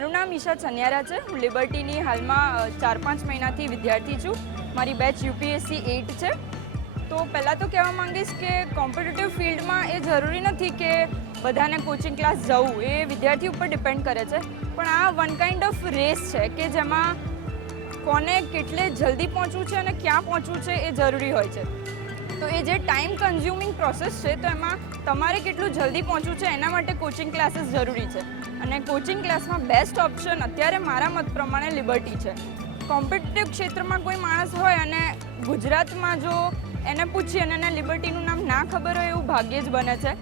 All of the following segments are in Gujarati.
મારું નામ ઈશા છનિયારા છે. હું લિબર્ટીની હાલમાં ચાર પાંચ મહિનાથી વિદ્યાર્થી છું. મારી બેચ યુપીએસસી એઇટ છે. તો પહેલાં તો કહેવા માંગીશ કે કોમ્પિટિટિવ ફિલ્ડમાં એ જરૂરી નથી કે બધાને કોચિંગ ક્લાસ જવું. એ વિદ્યાર્થી ઉપર ડિપેન્ડ કરે છે. પણ આ વન કાઇન્ડ ઓફ રેસ છે કે જેમાં કોને કેટલે જલ્દી પહોંચવું છે અને ક્યાં પહોંચવું છે એ જરૂરી હોય છે. તો એ જે ટાઈમ કન્ઝ્યુમિંગ પ્રોસેસ છે, તો એમાં તમારે કેટલું જલ્દી પહોંચવું છે એના માટે કોચિંગ ક્લાસીસ જરૂરી છે. અને કોચિંગ ક્લાસમાં બેસ્ટ ઓપ્શન અત્યારે મારા મત પ્રમાણે લિબર્ટી છે. કોમ્પિટિટિવ ક્ષેત્રમાં કોઈ માણસ હોય અને ગુજરાતમાં જો એને પૂછીએ અને એને લિબર્ટીનું નામ ના ખબર હોય એવું ભાગ્યે જ બને છે.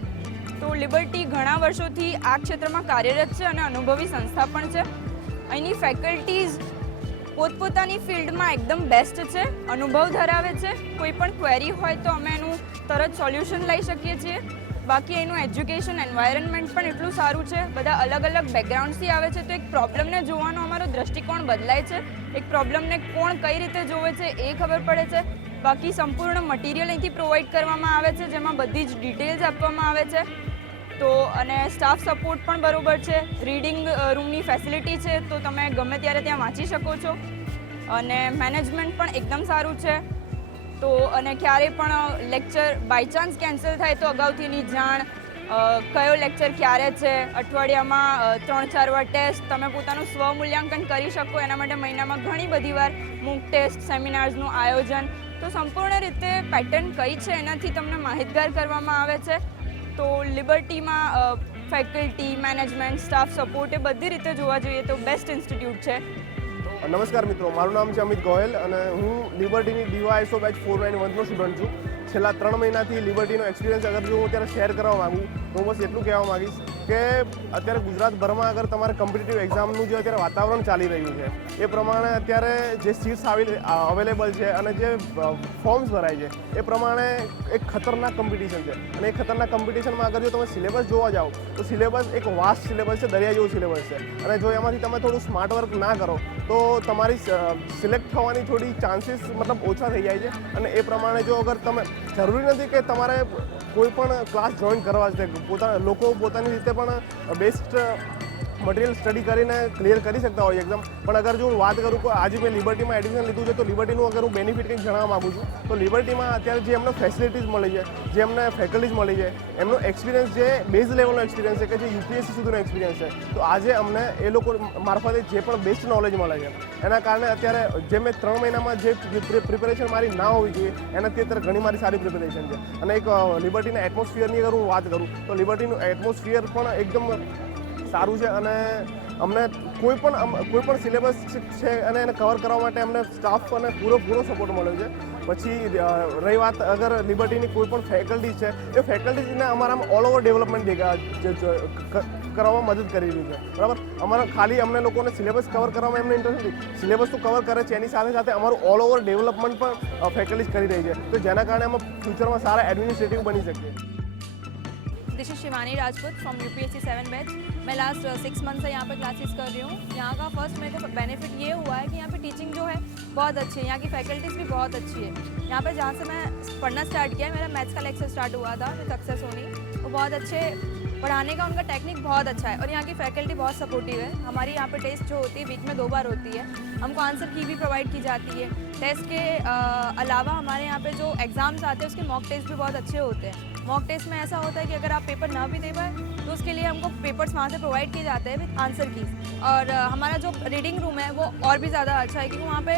તો લિબર્ટી ઘણા વર્ષોથી આ ક્ષેત્રમાં કાર્યરત છે અને અનુભવી સંસ્થા પણ છે. અહીંની ફેકલ્ટીઝ પોતપોતાની ફિલ્ડમાં એકદમ બેસ્ટ છે, અનુભવ ધરાવે છે. કોઈ પણ ક્વેરી હોય તો અમે એનું તરત સોલ્યુશન લઈ શકીએ છીએ. બાકી એનું એજ્યુકેશન એન્વાયરમેન્ટ પણ એટલું સારું છે. બધા અલગ અલગ બેકગ્રાઉન્ડથી આવે છે, તો એક પ્રોબ્લમને જોવાનો અમારો દ્રષ્ટિકોણ બદલાય છે. એક પ્રોબ્લેમને કોણ કઈ રીતે જોવે છે એ ખબર પડે છે. બાકી સંપૂર્ણ મટીરિયલ અહીંથી પ્રોવાઈડ કરવામાં આવે છે, જેમાં બધી જ ડિટેલ્સ આપવામાં આવે છે. તો અને સ્ટાફ સપોર્ટ પણ બરોબર છે. રીડિંગ રૂમની ફેસિલિટી છે, તો તમે ગમે ત્યારે ત્યાં વાંચી શકો છો. અને મેનેજમેન્ટ પણ એકદમ સારું છે. તો અને ક્યારેય પણ લેક્ચર બાય ચાન્સ કેન્સલ થાય તો અગાઉથીની જાણ કયો લેક્ચર ક્યારે છે? અઠવાડિયામાં ત્રણ ચાર વાર ટેસ્ટ તમે પોતાનું સ્વમૂલ્યાંકન કરી શકો. એના માટે મહિનામાં ઘણી બધી વાર મૂક ટેસ્ટ સેમિનાર્સનું આયોજન. તો સંપૂર્ણ રીતે પેટર્ન કઈ છે એનાથી તમને માહિતગાર કરવામાં આવે છે. તો લિબર્ટીમાં ફેકલ્ટી મેનેજમેન્ટ સ્ટાફ સપોર્ટ એ બધી રીતે જોવા જોઈએ તો બેસ્ટ ઇન્સ્ટિટ્યૂટ છે. નમસ્કાર મિત્રો, મારું નામ છે અમિત ગોયલ અને હું લિબર્ટીની ડીવાયસો બેચ ફોર નાઇન વનનો સ્ટુડન્ટ છું. છેલ્લા ત્રણ મહિનાથી લિબર્ટીનો એક્સપિરિયન્સ અગર જો હું અત્યારે શેર કરવા માગું, તો બસ એટલું કહેવા માગીશ કે અત્યારે ગુજરાતભરમાં અગર તમારે કોમ્પિટિટિવ એક્ઝામનું જે અત્યારે વાતાવરણ ચાલી રહ્યું છે, એ પ્રમાણે અત્યારે જે સીટ્સ આવી અવેલેબલ છે અને જે ફોર્મ્સ ભરાય છે, એ પ્રમાણે એક ખતરનાક કોમ્પિટિશન છે. અને એ ખતરનાક કોમ્પિટિશનમાં અગર જો તમે સિલેબસ જોવા જાઓ, તો સિલેબસ એક વાસ્ટ સિલેબસ છે, દરિયા જેવું સિલેબસ છે. અને જો એમાંથી તમે થોડું સ્માર્ટ વર્ક ના કરો, તો તમારી સિલેક્ટ થવાની થોડી ચાન્સીસ મતલબ ઓછા થઈ જાય છે. અને એ પ્રમાણે જો અગર તમે, જરૂરી નથી કે તમારે કોઈ પણ ક્લાસ જોઈન કરવા છે પોતાના લોકો પોતાની રીતે પણ બેસ્ટ મટીરિયલ સ્ટડી કરીને ક્લિયર કરી શકતા હોય એક્ઝામ પણ અગર જો હું વાત કરું કે આજે મેં લિબર્ટીમાં એડમિશન લીધું છે, તો લિબર્ટીનું અગર હું બેનિફિટ કંઈક જણાવવા માગું છું, તો લિબર્ટીમાં અત્યારે જે એમને ફેસિલિટીઝ મળી છે, જે એમને ફેકલ્ટીઝ મળી છે, એમનો એક્સપિરિયન્સ જે બેઝ લેવલનો એક્સપિરિયન્સ છે કે જે યુપીએસસી સુધીનો એક્સપિરિયન્સ છે, તો આજે અમને એ લોકો મારફતે જે પણ બેસ્ટ નોલેજ મળે છે. એના કારણે અત્યારે જે મેં ત્રણ મહિનામાં જે પ્રિપેરેશન મારી ના હોવી જોઈએ એનાથી અત્યારે ઘણી મારી સારી પ્રિપેરેશન છે. અને એક લિબર્ટીના એટમોસ્ફિયરની અગર હું વાત કરું, તો લિબર્ટીનું એટમોસ્ફિયર પણ એકદમ સારું છે અને અમને કોઈ પણ કોઈ પણ સિલેબસ છે અને એને કવર કરવા માટે અમને સ્ટાફ અને પૂરો પૂરો સપોર્ટ મળ્યો છે. પછી રહી વાત અગર લિબર્ટીની કોઈ પણ ફેકલ્ટી છે, એ ફેકલ્ટીને અમારામાં ઓલ ઓવર ડેવલપમેન્ટ કરવામાં મદદ કરી રહી છે. બરાબર? અમારા ખાલી અમને લોકોને સિલેબસ કવર કરવામાં એમને ઇન્ટરેસ્ટ નથી. સિલેબસ તો કવર કરે છે, એની સાથે સાથે અમારું ઓલ ઓવર ડેવલપમેન્ટ પણ ફેકલ્ટીઝ કરી રહી છે. તો જેના કારણે અમે ફ્યુચરમાં સારા એડમિનિસ્ટ્રેટિવ બની શકીએ. This is Shivani Rajput from U P S C seven batch मैं लास्ट सिक्स मंथ से यहाँ पर क्लासेस कर रही हूँ। यहाँ का फ़र्स्ट मेरे को बेनिफिट ये हुआ है कि यहाँ पे टीचिंग जो है बहुत अच्छी है। यहाँ की फैकल्टीज भी बहुत अच्छी है। यहाँ पे जहाँ से मैं पढ़ना स्टार्ट किया मेरा मैथ्स का लेक्चर स्टार्ट हुआ था विद अक्सर सोनी। वो बहुत अच्छे पढ़ाने का उनका टेक्निक बहुत अच्छा है और यहाँ की फैकल्टी बहुत सपोर्टिव है। हमारी यहाँ पे टेस्ट जो होती है वीक में दो बार होती है। हमको आंसर की भी प्रोवाइड की जाती है। टेस्ट के अलावा हमारे यहाँ पे जो एग्ज़ाम्स आते हैं, उसके मॉक टेस्ट भी बहुत अच्छे होते हैं। मॉक टेस्ट में ऐसा होता है कि अगर आप पेपर ना भी दे पाए तो उसके लिए हमको पेपर्स वहाँ से प्रोवाइड किए जाते हैं विद आंसर कीज और हमारा जो रीडिंग रूम है, वो और भी ज़्यादा अच्छा है क्योंकि वहाँ पे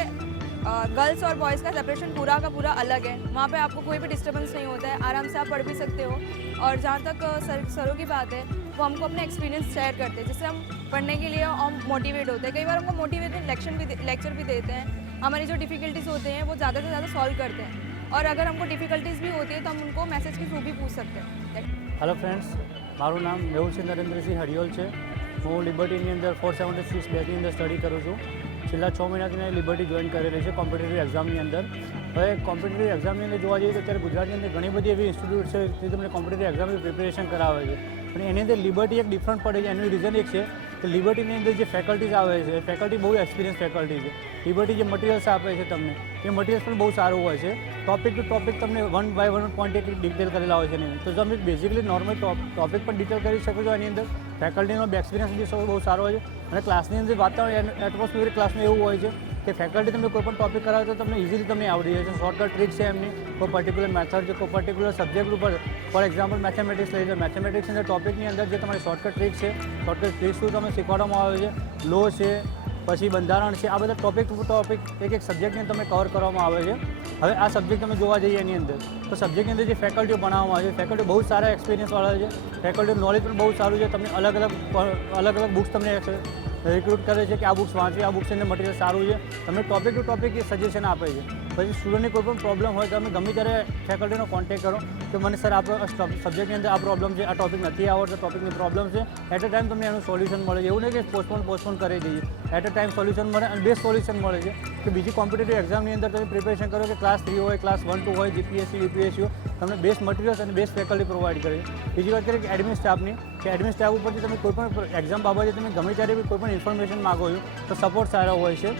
गर्ल्स और बॉयज़ का सेपरेशन पूरा का पूरा अलग है. वहाँ पे आपको कोई भी डिस्टर्बेंस नहीं होता है. आराम से आप पढ़ भी सकते हो. और जहाँ तक सर, सरों की बात है, वो हमको अपने एक्सपीरियंस शेयर करते हैं. जिससे हम पढ़ने के लिए हम मोटिवेट होते हैं. कई बार हमको मोटिवेटेड लेक्चर भी लेक्चर भी देते हैं. हमारी जो डिफ़िकल्टीज होते हैं, वो ज़्यादा से ज़्यादा सॉल्व करते हैं. और अगर हमको डिफ़िकल्टीज भी होती है तो हम उनको मैसेज के थ्रू भी पूछ सकते हैं હેલો ફ્રેન્ડ્સ મારું નામ મેહુલસિંહ નરેન્દ્રસિંહ હડિયોલ છે હું લિબર્ટીની અંદર ફોર સેવન્ટી સિક્સ બેચની અંદર સ્ટડી કરું છું છેલ્લા છ મહિનાથી મેં લિબર્ટી જોઈન કરેલી છે કોમ્પિટેટિવ એક્ઝામની અંદર હવે કોમ્પિટેટિવ એક્ઝામની અંદર જોવા જઈએ તો અત્યારે ગુજરાતની અંદર ઘણી બધી એવી ઇન્સ્ટિટ્યૂટ છે જે તમને કોમ્પિટેટિવ એક્ઝામની પ્રિપેરેશન કરાવે છે પણ એની અંદર લિબર્ટી એક ડિફરન્ટ પડે છે, એનું રીઝન એક છે કે લિબર્ટીની અંદર જે ફેકલ્ટીઝ આવે છે ફેકલ્ટી બહુ એક્સપિરિયન્સ ફેકલ્ટી છે. લિબર્ટી જે મટીરિયલ્સ આપે છે તમને, એ મટીરિયલ્સ પણ બહુ સારું હોય છે. ટોપિક ટુ ટોપિક તમને વન બાય વન પોઈન્ટ એક ડિટેલ કરેલા હોય છે એની તો તમે બેઝિકલી નોર્મલ ટોપિક પણ ડિટેલ કરી શકો છો એની અંદર. ફેકલ્ટીનો એક્સપિરિયન્સ બી બહુ સારો હોય છે. અને ક્લાસની અંદર વાતાવરણ એટમોસ્ફિયર ક્લાસનું એવું હોય છે કે ફેકલ્ટી તમને કોઈ પણ ટોપિક કરાવે તો તમને ઇઝીલી તમને આવડી જાય છે. શોર્ટકટ ટ્રીક છે એમની. કોઈ પર્ટિક્યુલર મેથડ છે કોઈ પર્ટિક્યુલર સબ્જેક્ટ ઉપર ફોર એક્ઝામ્પલ મેથેમેટિક્સ લઈ લો. મેથેમેટિક્સની અંદર ટોપિકની અંદર જે તમારી શોર્ટકટ ટ્રીક છે શોર્ટકટ ટ્રીક શું તમે શીખવાડવામાં આવે છે? લો છે, પછી બંધારણ છે, આ બધા ટોપિક ટોપિક એક એક સબ્જેક્ટની તમે કવર કરવામાં આવે છે. હવે આ સબ્જેક્ટ તમે જોવા જઈએ એની અંદર, તો સબ્જેક્ટની અંદર જે ફેકલ્ટીઓ બનાવવામાં આવે છે ફેકલ્ટી બહુ સારા એક્સપિરિયન્સવાળા છે. ફેકલ્ટી નોલેજ પણ બહુ સારું છે. તમને અલગ અલગ અલગ અલગ બુક્સ તમને રિક્રુટ કરે છે કે આ બુક્સ વાંચી, આ બુક્સ એને મટીરિયલ સારું છે. તમને ટોપિક ટુ ટોપિક એ સજેશન આપે છે. પછી સ્ટુડન્ટની કોઈ પણ પ્રોબ્લેમ હોય તો તમે ગમે ત્યારે ફેકલ્ટીનો કોન્ટેક્ટ કરો કે મને સર આ સબ્જેક્ટની અંદર આ પ્રોબ્લેમ છે, આ ટોપિક નથી આવડતો ટોપિકની પ્રોબ્લેમ છે. એટ અ ટાઈમ તમને એનું સોલ્યુશન મળે છે. એવું નહીં કે પોસ્ટપોન પોસ્ટપોન કરી દઈએ. એટ અ ટાઈમ સોલ્યુશન મળે અને બેસ્ટ સોલ્યુશન મળે છે. કે બીજી કોમ્પિટેટિવ એક્ઝામની અંદર તમે પ્રિપેરેશન કરો કે ક્લાસ થ્રી હોય ક્લાસ વન ટુ હોય જીપીએસસી યુપીએસસી હોય. તમને બેસ્ટ મટીરિયલ્સ અને બેસ્ટ ફેકલ્ટી પ્રોવાઈડ કરે બીજી વાત કરીએ કે એડમિન સ્ટાફની કે એડમિન સ્ટાફ ઉપરથી તમે કોઈ પણ એક્ઝામ બાબતે તમે ગમે ત્યારે કોઈ પણ ઇન્ફોર્મેશન માગો છો, તો સપોર્ટ સારો હોય છે.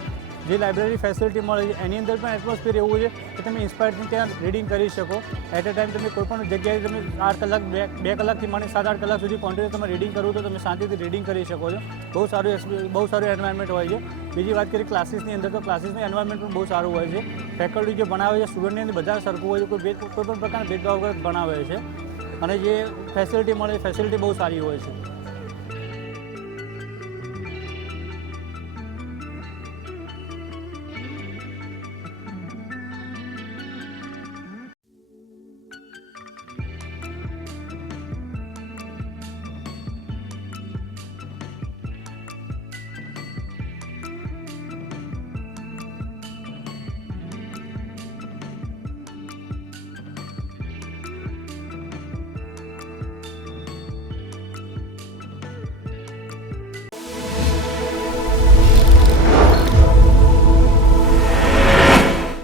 જે લાઇબ્રેરી ફેસિલિટી મળે છે, એની અંદર પણ એટમોસ્ફિયર એવું છે કે તમે ઇન્સ્પાયરથી ત્યાં રીડિંગ કરી શકો. એટ અ ટાઈમ તમે કોઈ પણ જગ્યાએ તમે આઠ કલાક, બે બે કલાકથી માંડી સાત, આઠ કલાક સુધી કોન્ટિન્યુ તમે રીડિંગ કરો તો તમે શાંતિથી રીડિંગ કરી શકો છો. બહુ સારું બહુ સારું એન્વાયરમેન્ટ હોય છે. બીજી વાત કરીએ ક્લાસીસની અંદર તો ક્લાસીસનું એન્વાયરમેન્ટ પણ બહુ સારું હોય છે. ફેકલ્ટી જે ભણાવે છે સ્ટુડન્ટની અંદર બધા સરખું હોય છે, કોઈ કોઈ પણ પ્રકારના ભેદભાવ વગર ભણાવે છે. અને જે ફેસિલિટી મળે ફેસિલિટી બહુ સારી હોય છે.